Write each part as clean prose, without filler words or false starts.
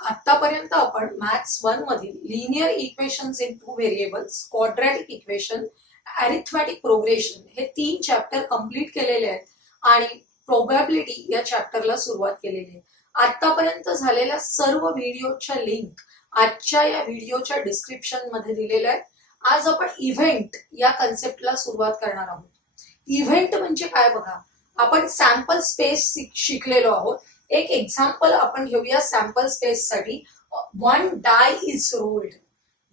आतापर्यंत आपण मॅथ्स 1 मधील linear equations in two variables, quadratic equation, arithmetic progression हे 3 चॅप्टर कंप्लीट केलेले आहेत आणि प्रोबॅबिलिटी या चॅप्टरला सुरुवात केलेली आहे. आतापर्यंत झालेल्या सर्व व्हिडिओच्या लिंक आजच्या या व्हिडिओच्या डिस्क्रिप्शन मध्ये दिलेल्या आहेत. आज आपण इव्हेंट या कन्सेप्टला सुरुवात करणार आहोत. इव्हेंट म्हणजे काय बघा, आपण सॅम्पल स्पेस शिकलेलो आहोत. एक एक्झाम्पल आपण घेऊया सॅम्पल स्पेस साठी. 1 डाय इज रोल्ड.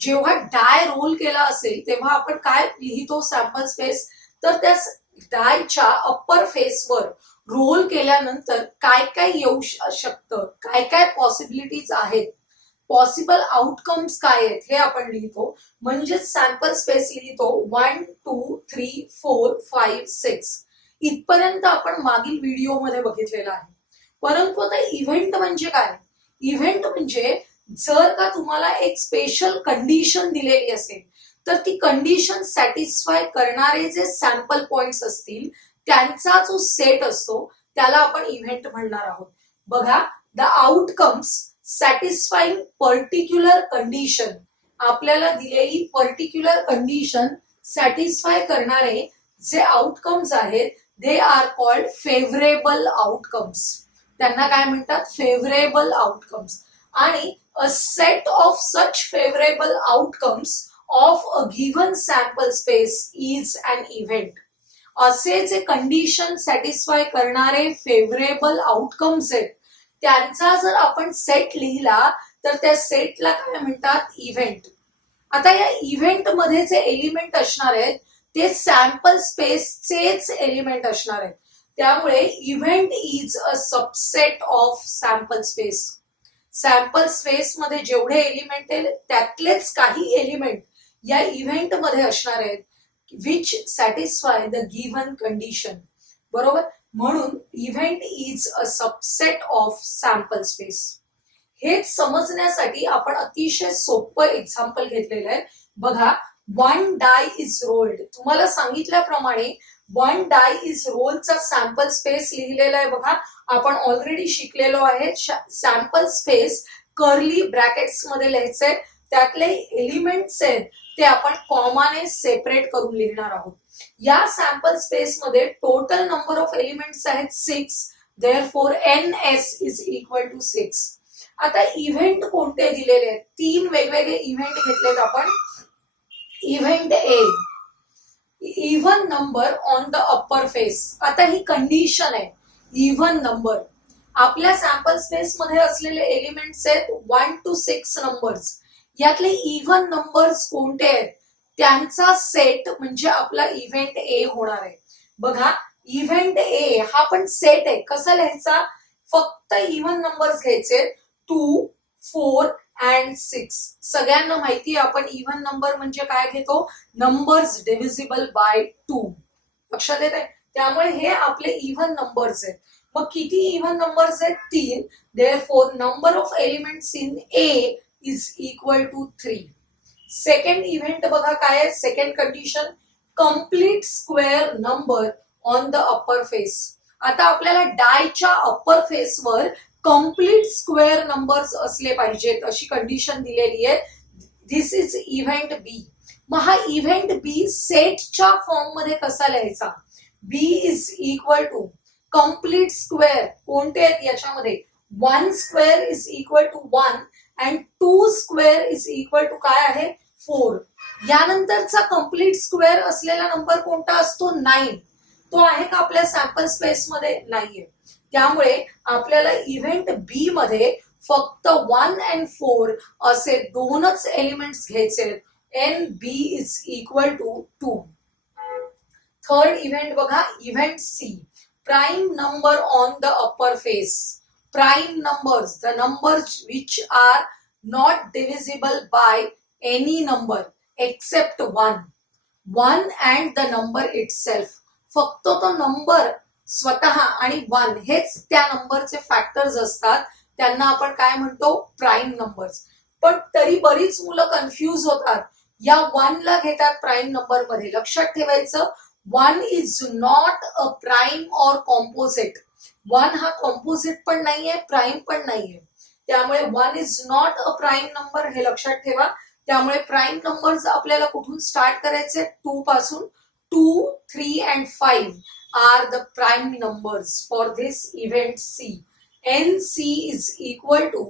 जेव्हा डाय रोल केला असेल तेव्हा आपण काय लिहितो सॅम्पल स्पेस, तर त्या डायच्या अप्पर फेसवर रोल केल्यानंतर काय काय येऊ शकतं, काय काय पॉसिबिलिटीज आहेत, पॉसिबल आउटकम्स काय आहेत हे आपण लिहितो. म्हणजे सॅम्पल स्पेस लिहितो 1 2 3 4 5 6 इथपर्यंत आपण मागील व्हिडिओमध्ये बघितलेलं आहे. परंतु आता इव्हेंट म्हणजे काय? इव्हेंट म्हणजे जर का तुम्हाला एक स्पेशल कंडिशन दिलेली असेल तर ती कंडिशन सॅटिस्फाय करणारे जे सॅम्पल पॉइंट्स असतील त्यांचा जो सेट असतो त्याला आपण इव्हेंट म्हणणार आहोत. बघा, the outcomes satisfying particular condition, आपल्याला दिलेली पर्टिक्युलर कंडिशन सॅटिस्फाय करणारे जे आउटकम्स आहेत they are called favourable outcomes. त्यांना काय म्हणतात? Favourable outcomes. आणि a set of such favourable outcomes of a given sample space is an event. असे जे कंडिशन सॅटिस्फाय करणारे फेवरेबल आउटकम्स आहेत त्यांचा जर आपण सेट लिहिला तर त्या सेटला काय म्हणतात? इव्हेंट. आता या इव्हेंट मध्ये जे एलिमेंट असणार आहेत ते सॅम्पल स्पेसचेच एलिमेंट असणार आहेत. त्यामुळे event is a subset of sample space. Sample space मध्ये जेवढे एलिमेंट आहेत त्यातलेच काही एलिमेंट या इव्हेंट मध्ये असणार आहेत which satisfy the given condition. बरोबर? म्हणून event is a subset of sample space. हेच समजण्यासाठी आपण अतिशय सोपं एक्झाम्पल घेतलेलं आहे. बघा, 1 डाय इज रोल्ड. तुम्हाला सांगितल्याप्रमाणे 1 डाय इज रोलचा सॅम्पल स्पेस लिहिलेला आहे. बघा, आपण ऑलरेडी शिकलेलो आहे. सॅम्पल स्पेस कर्ली ब्रॅकेट्स मध्ये लिहायचंय. त्यातले एलिमेंट्स आहेत ते आपण कॉमाने सेपरेट करून लिहिणार आहोत. या सॅम्पल स्पेस मध्ये टोटल नंबर ऑफ एलिमेंट्स आहेत 6. Therefore ns is equal to 6. आता इव्हेंट कोणते दिलेले आहेत? 3 वेगवेगळे इव्हेंट घेतलेत आपण. Event A, even number on the upper face. आता ही कंडिशन आहे, इव्हन नंबर. आपल्या सॅम्पल स्पेस मध्ये असलेले एलिमेंट्स आहेत 1 to 6 नंबर्स. यातले इव्हन नंबर्स कोणते आहेत त्यांचा सेट म्हणजे आपला इव्हेंट ए होणार आहे. बघा, इव्हेंट ए हा पण सेट आहे. कसा लिहायचा? फक्त इव्हन नंबर्स घ्यायचे 2 4 and 6. सगळ्यांना माहिती आहे आपण इव्हन नंबर म्हणजे काय घेतो? Numbers divisible by 2. लक्षात येत आहे? त्यामुळे हे आपले इव्हन नंबर्स आहेत. मग किती इव्हन नंबर्स आहेत? 3. Therefore number of elements in A is equal to 3. Second event बघा काय आहे? Second condition, complete square number on the upper face. आता आपल्याला डायच्या अप्पर फेसवर कम्प्लीट स्क्वेअर नंबर्स असले पाहिजेत अशी कंडिशन दिलेली आहे. This is event B. मग हा इव्हेंट बी सेटच्या फॉर्म मध्ये कसा लिहायचा? B is equal to complete square. कोणते आहेत याच्यामध्ये? 1 square is equal to 1 and 2 square is equal to काय आहे? 4. यानंतरचा कम्प्लीट स्क्वेअर असलेला नंबर कोणता असतो? 9. तो आहे का आपल्या सॅम्पल स्पेस मध्ये? नाहीये. त्यामुळे आपल्याला इव्हेंट बी मध्ये फक्त 1 and 4 असे दोनच एलिमेंट्स घ्यायचे. And B is equal to 2. Third event बघा, event C, prime number on the upper face. Prime numbers, the numbers which are not divisible by any number except 1. 1 and the number itself. फक्त तो number स्वतः आणि 1 हेच त्या नंबरचे factors असतात. त्यांना आपण काय म्हणतो? Prime numbers. पण तरी बरीच मुलं कन्फ्यूज होतात. या 1 ला घेतात प्राईम नंबर मध्ये. लक्षात ठेवायचं, 1 is not a prime or composite. 1 हा कॉम्पोजिट पण नाहीये, प्राईम पण नाहीये. त्यामुळे 1 is not a prime number, हे लक्षात ठेवा. त्यामुळे प्राईम नंबर्स आपल्याला कुठून स्टार्ट करायचे? 2 पासून. 2, 3 and 5 are the prime numbers for this event C. NC is equal to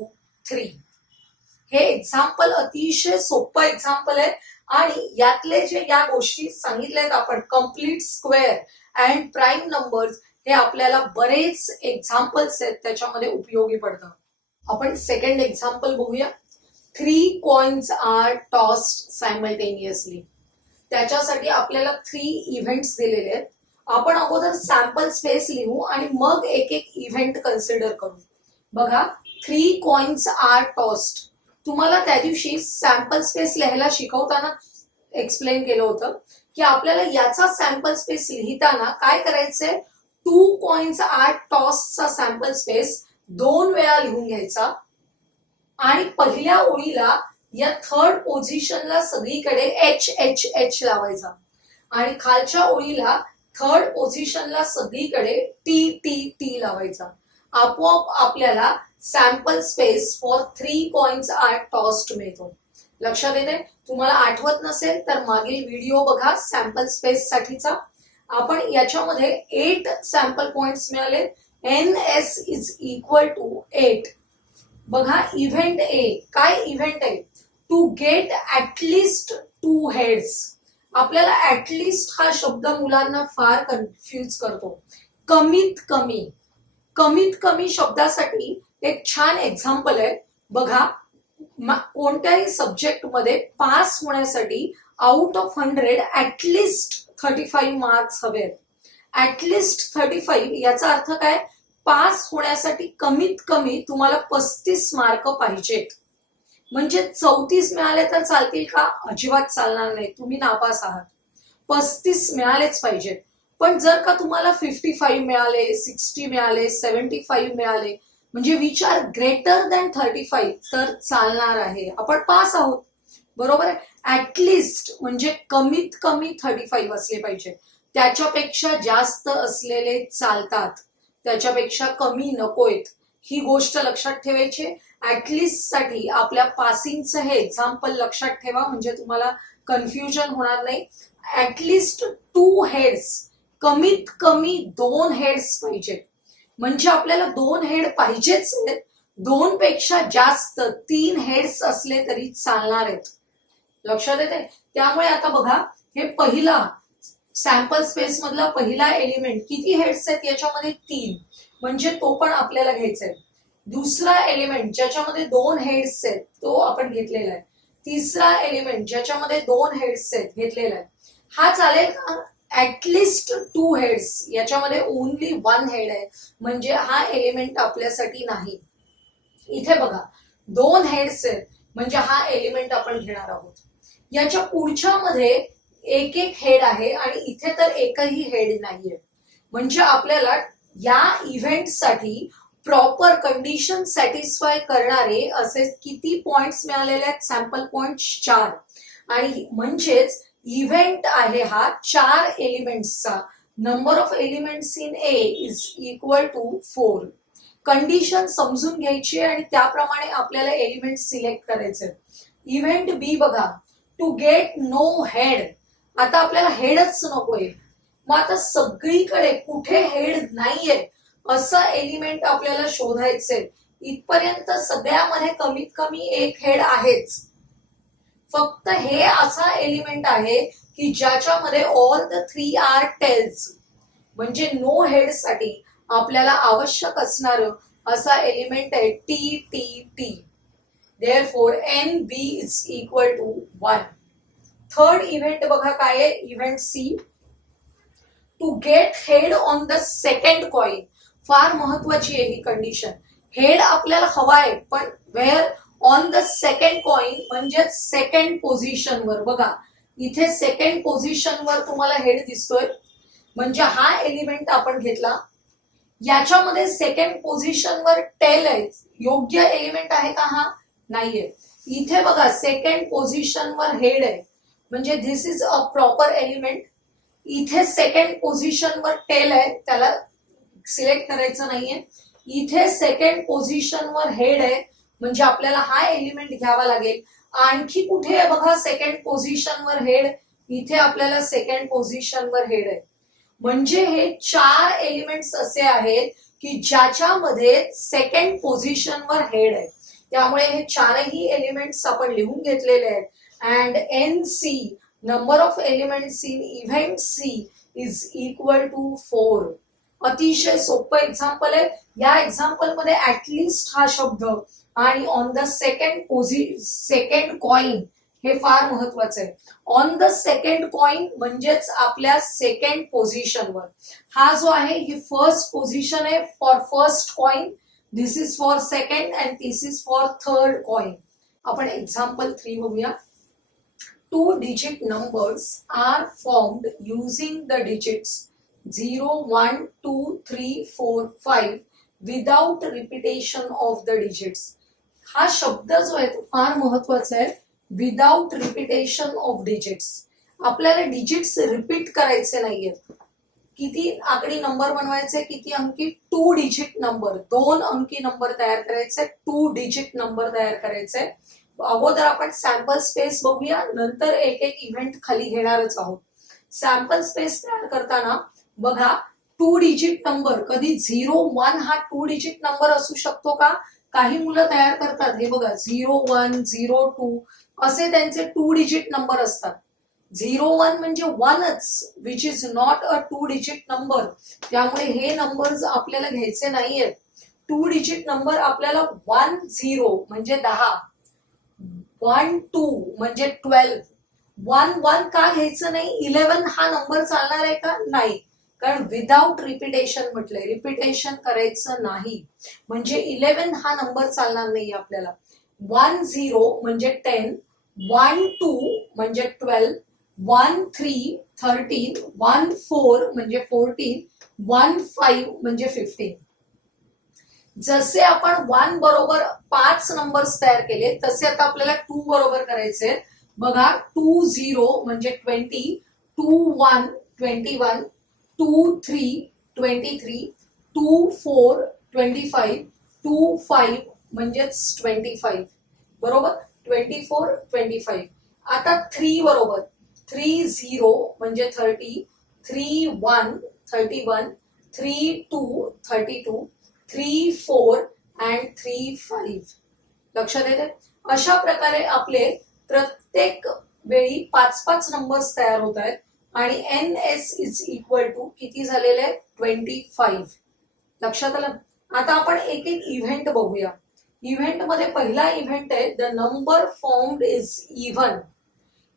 3. हे एक्झाम्पल अतिशय सोपं एक्झाम्पल आहे आणि यातले जे या गोष्टी सांगितल्यात आपण, complete square and prime numbers, हे आपल्याला बरेच एक्झाम्पल्स आहेत त्याच्यामध्ये उपयोगी पडतात. आपण सेकंड एक्झाम्पल बघूया. 3 coins are tossed simultaneously. त्याच्यासाठी आपल्याला 3 इव्हेंट्स दिलेले आहेत. आपण अगोदर सॅम्पल स्पेस लिहू आणि मग एक एक इव्हेंट कन्सिडर करू. बघा, 3 coins are tossed. तुम्हाला त्या दिवशी सॅम्पल स्पेस लिहायला शिकवताना एक्सप्लेन केलं होतं की आपल्याला याचा सॅम्पल स्पेस लिहिताना काय करायचंय? 2 coins are tossed चा सॅम्पल स्पेस 2 वेळा लिहून घ्यायचा आणि पहिल्या ओळीला या थर्ड पोझिशनला सगळीकडे एच एच एच लावायचा आणि खालच्या ओळीला थर्ड पोझिशनला सगळीकडे टी टी टी लावायचा. आपोआप आपल्याला sample space for 3 coins are tossed मिळतो. लक्षात येते? तुम्हाला आठवत नसेल तर मागील व्हिडिओ बघा सॅम्पल स्पेस साठीचा. आपण याच्यामध्ये 8 सॅम्पल पॉइंट्स मिळाले. NS is equal to 8. बघा, इव्हेंट ए काय इव्हेंट आहे? To get at least 2 heads. आपल्याला ऍटलिस्ट हा शब्द मुलांना फार कन्फ्यूज करतो. कमीत कमी, कमीत कमी शब्दासाठी एक छान एक्झाम्पल आहे. बघा, कोणत्याही सब्जेक्ट मध्ये पास होण्यासाठी आउट ऑफ 100 ऍटलिस्ट 35 मार्क्स हवेत. ऍटलिस्ट 35 याचा अर्थ काय? पास होण्यासाठी कमीत कमी तुम्हाला 35 मार्क पाहिजेत. म्हणजे 34 मिळाले तर चालतील का? अजिबात चालणार नाही, तुम्ही नापास आहात. 35 मिळालेच पाहिजेत. पण जर का तुम्हाला 55 मिळाले, 60 मिळाले, 75 मिळाले, म्हणजे विच आर ग्रेटर दॅन 35, तर चालणार आहे, आपण पास आहोत. बरोबर आहे? ऍटलिस्ट म्हणजे कमीत कमी 35 असले पाहिजे. त्याच्यापेक्षा जास्त असलेले चालतात, त्याच्यापेक्षा कमी नकोयत. ही गोष्ट लक्षात ठेवायची. ऍटलिस्ट साठी आपल्या पासिंगचं हे एक्झाम्पल लक्षात ठेवा, म्हणजे तुम्हाला कन्फ्युजन होणार नाही. ऍटलिस्ट 2 heads, कमीत कमी 2 heads पाहिजेत. म्हणजे आपल्याला 2 हेड पाहिजेच आहेत. 2 पेक्षा जास्त 3 heads असले तरी चालणार आहेत. लक्षात येते? त्यामुळे आता बघा, हे पहिला सॅम्पल स्पेस मधला पहिला एलिमेंट किती हेड्स आहेत? याच्यामध्ये 3, म्हणजे तो पण आपल्याला घ्यायचा आहे. दुसरा एलिमेंट ज्याच्यामध्ये 2 हेड्स आहेत तो आपण घेतलेला आहे. तिसरा एलिमेंट ज्याच्यामध्ये 2 हेड्स आहेत घेतलेला आहे. हा चालेल का? ऍटलिस्ट 2 heads, याच्यामध्ये ओनली 1 हेड आहे, म्हणजे हा एलिमेंट आपल्यासाठी नाही. इथे बघा 2 heads आहेत, म्हणजे हा एलिमेंट आपण घेणार आहोत. याच्या पुढच्या मध्ये एक एक हेड आहे आणि इथे तर एकही हेड नाहीये. म्हणजे आपल्याला या इव्हेंटसाठी प्रॉपर कंडिशन सॅटिस्फाय करणारे असे किती पॉइंट्स मिळालेले आहेत? Sample points 4. आणि म्हणजेच इव्हेंट आहे हा 4 एलिमेंट्सचा. Number of elements in A is equal to 4. Condition समजून घ्यायची आणि त्याप्रमाणे आपल्याला एलिमेंट सिलेक्ट करायचे. इव्हेंट बी बघा, टू गेट नो हेड. आता आपल्याला हेडच नकोय. मग आता सगळीकडे कुठे हेड नाहीये असं एलिमेंट आपल्याला शोधायचंय. इथपर्यंत सगळ्यामध्ये कमीत कमी एक हेड आहेच. फक्त हे असा एलिमेंट आहे की ज्याच्यामध्ये ऑल द 3 आर टेल्स, म्हणजे नो हेड साठी आपल्याला आवश्यक असणार असा एलिमेंट आहे T T T. Therefore N B is equal to 1. Third event बघा काय आहे? Event C, to get head on the second coin. फार महत्वाची आहे ही कंडिशन. हेड आपल्याला हवा आहे, पण where? On the second coin, म्हणजे सेकंड पोझिशनवर. बघा इथे सेकंड पोझिशनवर तुम्हाला हेड दिसतोय, म्हणजे हा एलिमेंट आपण घेतला. याच्यामध्ये सेकंड पोझिशनवर टेल आहे. योग्य एलिमेंट आहे का? हा नाहीये. इथे बघा सेकंड पोझिशनवर हेड आहे, म्हणजे this is a proper element. इथे सेकंड पोझिशनवर टेल आहे, त्याला सिलेक्ट करायचं नाहीये. इथे सेकंड पोझिशनवर हेड आहे, म्हणजे आपल्याला हा एलिमेंट घ्यावा लागेल. आणखी कुठे आहे बघा सेकंड पोझिशनवर हेड, इथे आपल्याला सेकंड पोझिशनवर हेड आहे. म्हणजे हे 4 एलिमेंट्स असे आहेत की ज्याच्यामध्ये सेकंड पोझिशनवर हेड आहे. त्यामुळे हे 4ही एलिमेंट्स आपण लिहून घेतलेले आहेत. And NC, number of elements in event C, is equal to 4. अतिशय सोपं एक्झाम्पल आहे. या एक्झाम्पल मध्ये ऍटलिस्ट हा शब्द आणि ऑन द सेकंड कॉइन हे फार महत्वाचं आहे. ऑन द सेकंड कॉइन म्हणजेच आपल्या सेकंड पोझिशनवर. हा जो आहे ही फर्स्ट पोझिशन आहे for first coin, this is for second and this is for third coin. आपण एक्झाम्पल 3 बघूया. 2 digit numbers are formed using the digits 0, 1, 2, 3, 4, 5 without repetition of the digits. हा शब्द जो आहे तो फार महत्वाचा आहे. Without repetition of digits. आपल्याला डिजिट्स रिपीट करायचे नाहीयेत. किती आकडी नंबर बनवायचे, किती अंकी? 2 digit नंबर, 2 अंकी नंबर तयार करायचे, 2 digit नंबर तयार करायचे. अगोदर आपण सॅम्पल स्पेस बघूया, नंतर एक एक इव्हेंट खाली घेणारच आहोत. सॅम्पल स्पेस तयार करताना बघा 2 digit नंबर, कधी 0, 1 हा 2 digit नंबर असू शकतो का? काही मुलं तयार करतात, हे बघा 0, 1, 0, 2 असे त्यांचे 2 digit नंबर असतात. 0, 1 म्हणजे 1च, which is not a 2 digit number. त्यामुळे हे नंबर्स आपल्याला घ्यायचे नाहीयेत. 2 digit नंबर आपल्याला 1, 0 म्हणजे 10, 1, 2 म्हणजे 12, 1, 1 का घ्यायचं नाही? 11 हा नंबर चालणार आहे का? नाही, कारण विदाउट रिपिटेशन म्हटलंय, रिपिटेशन करायचं नाही. म्हणजे 11 हा नंबर चालणार नाही आपल्याला. 1, 0 म्हणजे 10, 1, 2 म्हणजे 12, 1, 3 13, 1, 4 म्हणजे 14, 1, 5 म्हणजे 15. जसे आपण 1 बरोबर 5 नंबर्स तयार केले तसे आता आपल्याला 2 बरोबर करायचे. बघा 2, 0 म्हणजे 20, 2, 1 21, 2, 3 23, 2, 4 25, 2, 5 म्हणजेच 25 बरोबर, 24 25. आता 3 बरोबर 3, 0 म्हणजे 30, 3, 1 31, 3, 2 32, 3, 4 अँड 3, 5. लक्षात येते? अशा प्रकारे आपले प्रत्येक वेळी 5-5 नंबर्स तयार होत आहेत आणि NS इज इक्वल टू किती झालेले आहे? 25. लक्षात आलं? आता आपण एक एक इव्हेंट बघूया. इव्हेंट मध्ये पहिला इव्हेंट आहे the number formed is even.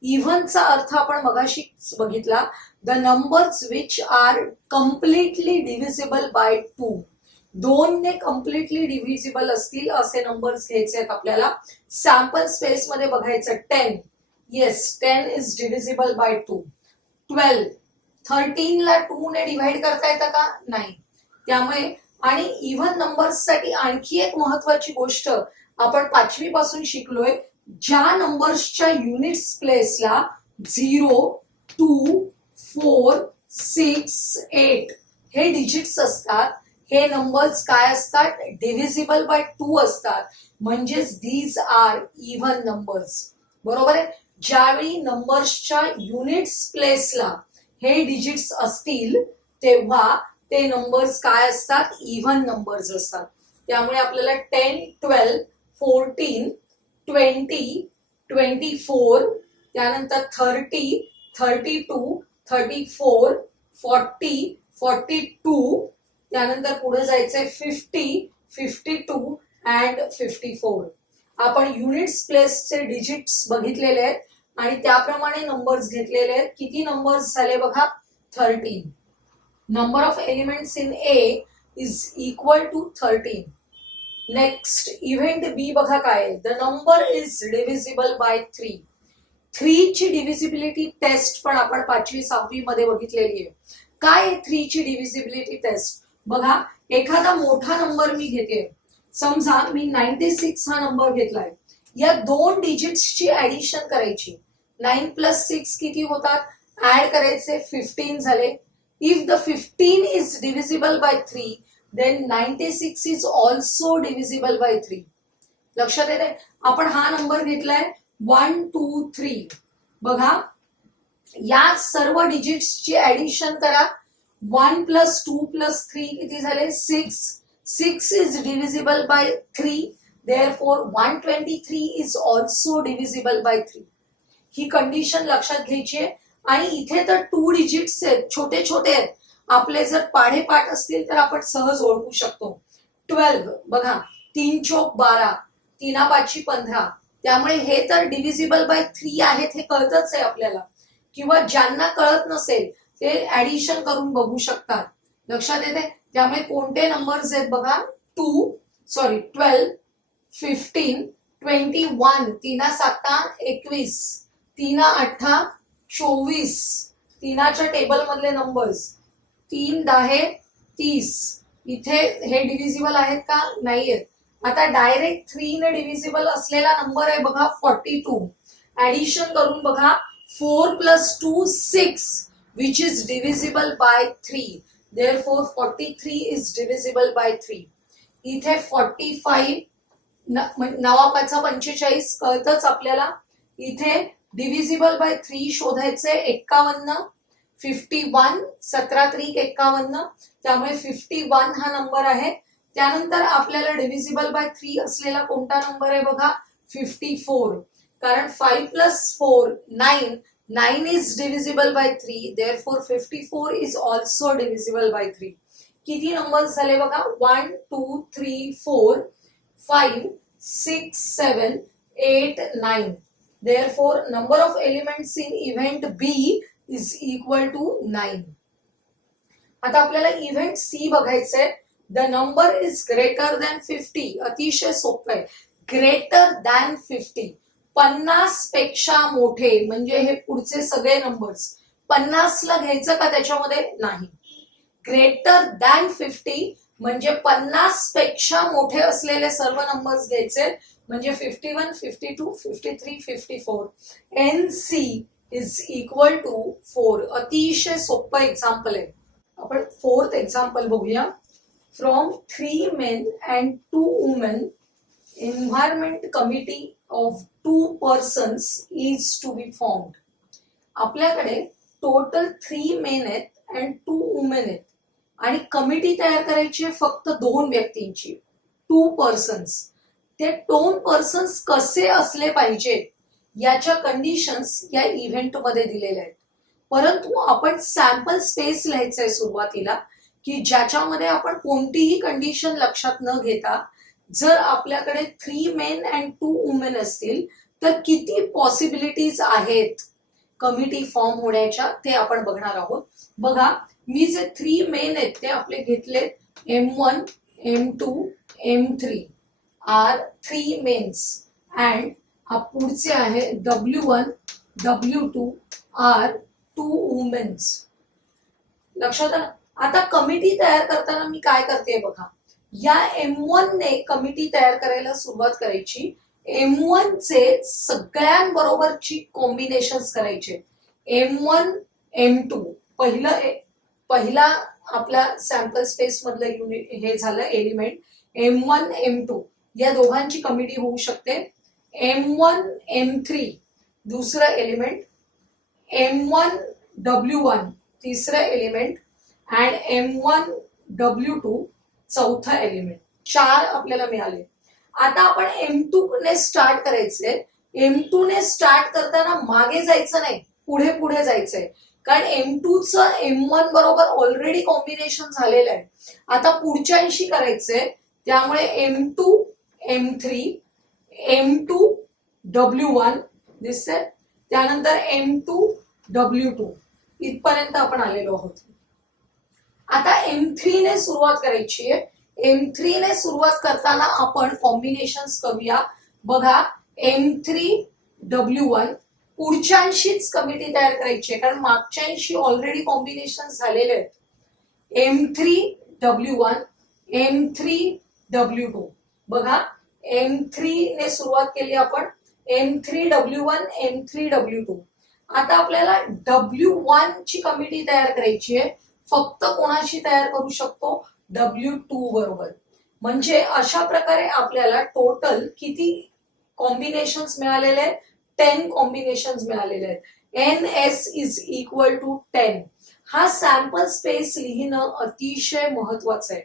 इव्हनचा अर्थ आपण मगाशी बघितला, the numbers which are completely divisible by 2. 2 ने कम्प्लिटली डिव्हिजिबल असतील असे नंबर्स घ्यायचे आहेत आपल्याला. सॅम्पल स्पेस मध्ये बघायचं 10, येस 10 इज डिव्हिजिबल बाय 2. 12, 13 ला 2 ने डिव्हाइड करता येतं का? नाही. त्यामुळे आणि इव्हन नंबर्स साठी आणखी एक महत्वाची गोष्ट आपण 5वी पासून शिकलोय, ज्या नंबर्सच्या युनिट्स प्लेसला 0, 2, 4, 6, 8 हे डिजिट्स असतात, हे नंबर्स काय असतात? डिव्हिजिबल बाय 2 असतात. म्हणजेच दीज आर इव्हन नंबर्स. बरोबर आहे? ज्यावेळी नंबर्सच्या युनिट्स प्लेसला हे डिजिट्स असतील तेव्हा ते नंबर्स काय असतात? इव्हन नंबर्स असतात. त्यामुळे आपल्याला 10, 12, 14, 20, 24, त्यानंतर 30, 32, 34, 40, 42, त्यानंतर पुढे जायचंय 50, 52 अँड 54. आपण युनिट्स प्लेसचे डिजिट्स बघितलेले आहेत आणि त्याप्रमाणे नंबर्स घेतलेले आहेत. किती नंबर्स झाले बघा? 13. Number of elements in A is equal to 13. Next event B बघा काय, the number is divisible by 3. 3 ची डिव्हिजिबिलिटी टेस्ट पण आपण 5वी 6वी मध्ये बघितलेली आहे. काय 3 ची डिव्हिजिबिलिटी टेस्ट? बघा एखादा मोठा नंबर मी घेते, समजा मी 96 हा नंबर घेतलाय, या 2 डिजिट्सची ऍडिशन करायची. 9 + 6 किती होतात? ऍड करायचे 15 झाले. If the 15 is divisible by 3, then 96 is also divisible by 3. लक्षात येते? आपण हा नंबर घेतलाय 1 2 3. बघा या सर्व डिजिट्सची ऍडिशन करा. 1 + 2 + 3 किती झाले? 6. 6 is divisible by 3. Therefore 123 is also divisible by 3. He condition लक्षात घ्यायची आहे. आणि इथे तर 2 डिजिट्स आहेत, छोटे छोटे आहेत. आपले जर पाढेपाठ असतील तर आपण सहज ओळखू शकतो. 12 बघा 3 चोक 12, 3 5 15. त्यामुळे हे तर डिव्हिजिबल बाय 3 आहेत हे कळतच आहे आपल्याला. किंवा ज्यांना कळत नसेल ते ऍडिशन करून बघू शकतात. लक्षात येते? त्यामुळे कोणते नंबर्स आहेत बघा 12 15 21, 3 7 21, 3 8 24. 3च्या टेबल मधले नंबर्स 3 10 30. इथे हे डिव्हिजिबल आहेत का? नाही आहेत. आता डायरेक्ट 3 ने डिव्हिजिबल असलेला नंबर आहे बघा 42. ऍडिशन करून बघा 4 + 2 6 which is divisible by 3. Therefore 43 is divisible by 3. इथे 45 9 45 कळतच आपल्याला. इथे डिव्हिजिबल बाय 3 शोधायचे 51. 51 17 3 51. त्यामुळे 51 हा नंबर आहे. त्यानंतर आपल्याला डिव्हिजिबल बाय 3 असलेला कोणता नंबर आहे बघा 54. कारण 5 + 4 9. 9 is divisible by 3. Therefore 54 is also divisible by 3. किती नंबर्स झाले बघा 1 2 3 4 5 6 7 8 9. Therefore number of elements in event B is equal to 9. आता आपल्याला इव्हेंट सी बघायचंय. The number is greater than 50. अतिशय सोपं आहे. ग्रेटर दॅन 50 50 पेक्षा मोठे म्हणजे हे पुढचे सगळे नंबर्स. 50 ला घ्यायचं का त्याच्यामध्ये? नाही. ग्रेटर दॅन 50 म्हणजे 50 पेक्षा मोठे असलेले सर्व नंबर्स घ्यायचे. म्हणजे 51 52 53 54. NC is equal to 4. अतिशय सोपं एक्झाम्पल आहे. आपण 4th एक्झाम्पल बघूया. From 3 men and 2 women, environment committee of 2 persons is to be formed. आपल्याकडे टोटल 3 men आहेत and 2 women आहेत आणि कमिटी तयार करायची फक्त 2 व्यक्तींची. 2 persons. ते 2 persons कसे असले पाहिजेत याच्या कंडिशन्स या इव्हेंट मध्ये दिलेल्या आहेत. परंतु आपण सॅम्पल स्पेस लिहायचंय सुरुवातीला की ज्याच्यामध्ये आपण कोणतीही कंडिशन लक्षात न घेता जर आपल्याकडे 3 men and 2 women असतील तर किती पॉसिबिलिटीज आहेत कमिटी फॉर्म होण्याच्या ते आपण बघणार आहोत. बघा मी जे 3 men आहेत ते आपले घेतले M1 M2 M3 are 3 mens and पुढचे आहे W1 W2 आर 2 वुमेन्स. लक्षात आलं? आता कमिटी तयार करताना मी काय करते बघा. या M1 ने कमिटी तयार करायला सुरुवात करायची. M1 चे सगळ्यांबरोबरची कॉम्बिनेशन्स करायचे. M1 M2 पहिला आपला सॅम्पल स्पेस मधलं युनिट हे झालं एलिमेंट. M1 M2 या दोघांची कमिटी होऊ शकते. M1 M3 दुसरं एलिमेंट. M1 W1 तिसरं एलिमेंट अँड M1 W2 चौथा एलिमेंट. 4 आपल्याला मिळाले. आता आपण M2 ने स्टार्ट करायचंय. M2 ने स्टार्ट करताना मागे जायचं नाही, पुढे पुढे जायचंय. कारण M2 चं M1 बरोबर ऑलरेडी कॉम्बिनेशन झालेलं आहे. आता पुढच्याशी करायचंय. त्यामुळे M2 M3 M2 W1 दिसतंय. त्यानंतर M2 W2 इथपर्यंत आपण आलेलो आहोत. आता M3 ने सुरुवात करायची आहे. M3 ने सुरुवात करताना आपण कॉम्बिनेशन्स करूया. बघा M3 W1 पुढच्यांशीच कमिटी तयार करायची आहे कारण मागच्यांशी ऑलरेडी कॉम्बिनेशन झालेले आहेत. M3 W1 M3 W2 बघा M3 ने सुरुवात केली आपण. M3 W1 M3 W2. आता आपल्याला W1 ची कमिटी तयार करायची आहे. फक्त कोणाशी तयार करू शकतो? W2 बरोबर. म्हणजे अशा प्रकारे आपल्याला टोटल किती कॉम्बिनेशन्स मिळालेले आहेत? 10 कॉम्बिनेशन्स मिळालेले आहेत. NS is equal to 10. हा सॅम्पल स्पेस लिहिणं अतिशय महत्वाचं आहे.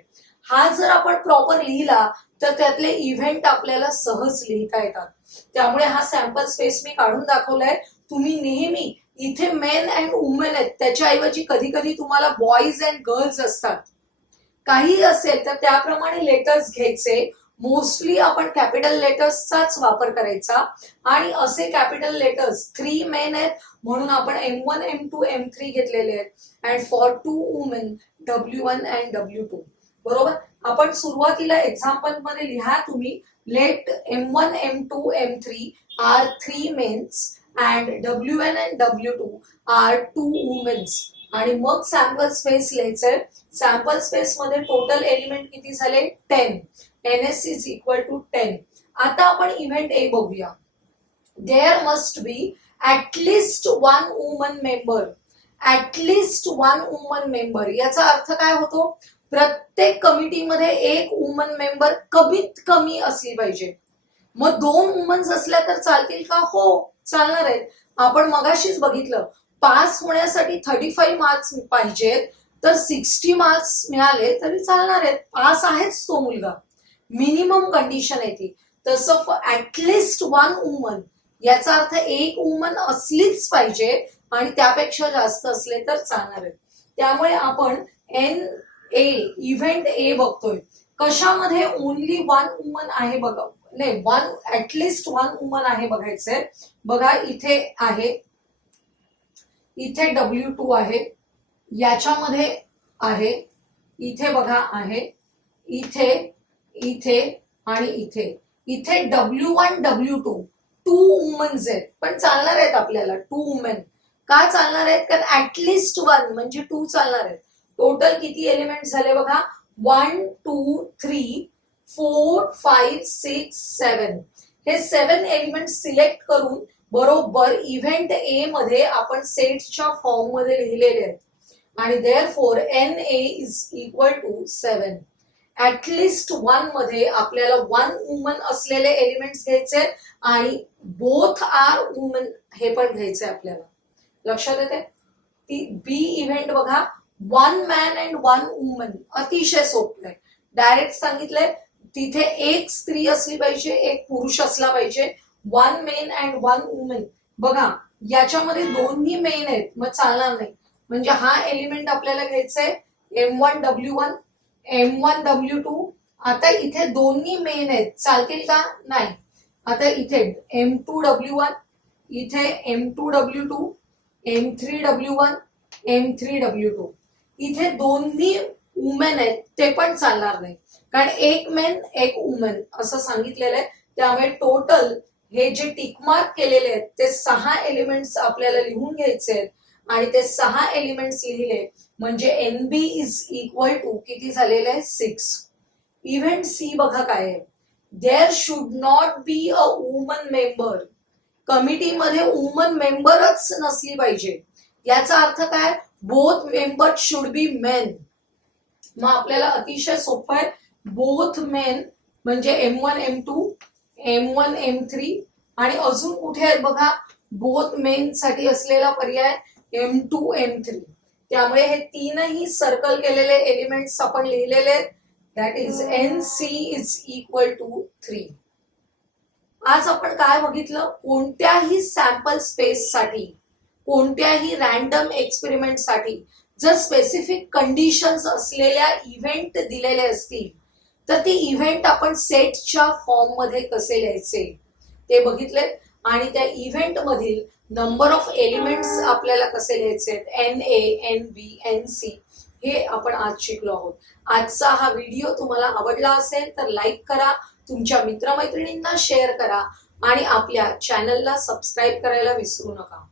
हा जर आपण प्रॉपर लिहिला तर त्यातले इव्हेंट आपल्याला सहज लिहिता येतात. त्यामुळे हा सॅम्पल स्पेस मी काढून दाखवलाय. तुम्ही नेहमी इथे मेन अँड वुमेन आहेत, त्याच्याऐवजी कधी कधी तुम्हाला बॉईज अँड गर्ल्स असतात. काही असेल तर त्याप्रमाणे लेटर्स घ्यायचे. मोस्टली आपण कॅपिटल लेटर्सचाच वापर करायचा आणि असे कॅपिटल लेटर्स 3 मेन आहेत म्हणून आपण M1, M2, M3 घेतलेले आहेत. And for 2 women W1 and W2. बरोबर. आपण सुरुवातीला एक्झाम्पल मध्ये लिहा तुम्ही, let M1, M2, M3 are 3 mens and W1 and W2 are 2 womens. आणि मग सॅम्पल स्पेस लिहायचंय. सॅम्पल स्पेस मध्ये टोटल एलिमेंट किती झाले? 10. NS is equal to 10. आता आपण इव्हेंट ए बघूया. There must be at least 1 woman member. At least 1 woman member याचा अर्थ काय होतो? प्रत्येक कमिटीमध्ये एक वुमन मेंबर कमीत कमी असली पाहिजे. मग 2 वुमन्स असल्या तर चालतील का? हो, चालणार आहेत. आपण मगाशीच बघितलं, पास होण्यासाठी 35 मार्क्स पाहिजेत, तर 60 मार्क्स मिळाले तरी चालणार आहेत. पास आहेच तो मुलगा. मिनिमम कंडिशन आहे ती. तसं ऍटलिस्ट 1 वुमन याचा अर्थ एक वुमन असलीच पाहिजे आणि त्यापेक्षा जास्त असले तर चालणार आहेत. त्यामुळे आपण NA इव्हेंट ए बघतोय. कशामध्ये ओनली 1 वुमन आहे बघा, नाही ऍटलिस्ट 1 वुमन आहे बघायचंय. बघा इथे आहे, इथे W2 आहे, याच्यामध्ये आहे, इथे बघा आहे, इथे, इथे आणि इथे. इथे W1, W2 2 वुमन्स आहेत, पण चालणार आहेत आपल्याला 2 वुमेन. का चालणार आहेत? कारण ऍटलिस्ट 1 म्हणजे 2 चालणार आहेत. टोटल किती एलिमेंट झाले बघा? 1, 2, 3, 4, 5, 6, 7. हे 7 एलिमेंट सिलेक्ट करून बरोबर इव्हेंट ए मध्ये आपण सेट्सच्या फॉर्म मध्ये लिहिलेले आहेत. आणि therefore NA is equal to 7. At least 1 मध्ये आपल्याला 1 वुमन असलेले एलिमेंट्स घ्यायचे आणि बोथ आर वुमन हे पण घ्यायचे आपल्याला. लक्षात येते? ती बी इव्हेंट बघा, 1 मॅन अँड 1 वुमन. अतिशय सोपं आहे. डायरेक्ट सांगितलंय तिथे एक स्त्री असली पाहिजे, एक पुरुष असला पाहिजे. 1 मेन अँड 1 वुमन. बघा याच्यामध्ये दोन्ही मेन आहेत, मग चालणार नाही. म्हणजे हा एलिमेंट आपल्याला घ्यायचंय M1, W1, M1, W2. आता इथे दोन्ही मेन आहेत, चालतील का? नाही. आता इथे M2, W1, इथे M2, W2, M3, W1, M3, W2. इथे दोन्ही वुमेन आहेत, ते पण चालणार नाही. कारण एक मेन एक वुमेन असं सांगितलेलं आहे. त्यामुळे टोटल हे जे टिकमार्क केलेले आहेत ते 6 एलिमेंट्स आपल्याला लिहून घ्यायचे आहेत. आणि ते 6 एलिमेंट्स लिहिले म्हणजे NB इज इक्वल टू किती झालेले आहे? 6. इव्हेंट सी बघा काय आहे. There should not be a woman member. कमिटीमध्ये वुमन मेंबरच नसली पाहिजे. याचा अर्थ काय? Both member should be men. मग आपल्याला अतिशय सोपं आहे. बोथ मेन म्हणजे M1, M2, M1, M3 आणि अजून कुठे आहेत बघा, बोथ मेन साठी असलेला पर्याय M2, M3. त्यामुळे हे 3ही सर्कल केलेले एलिमेंट्स आपण लिहिलेले आहेत. That is NC is equal to 3. आज आपण काय बघितलं? कोणत्याही सॅम्पल स्पेस साठी, कोणत्याही रॅन्डम एक्सपेरिमेंट साठी जर स्पेसिफिक कंडिशन्स असलेल्या इव्हेंट दिलेले असतील तर ती इव्हेंट आपण सेटच्या फॉर्म मध्ये कसे लिहायचे ते बघितले. आणि त्या इव्हेंट मधील नंबर ऑफ एलिमेंट्स आपल्याला कसे लिहायचे आहेत, NA, NB, NC, हे आपण आज शिकलो आहोत. आजचा हा व्हिडिओ तुम्हाला आवडला असेल तर लाईक करा, तुमच्या मित्रमैत्रिणींना शेअर करा आणि आपल्या चॅनलला सबस्क्राईब करायला विसरू नका.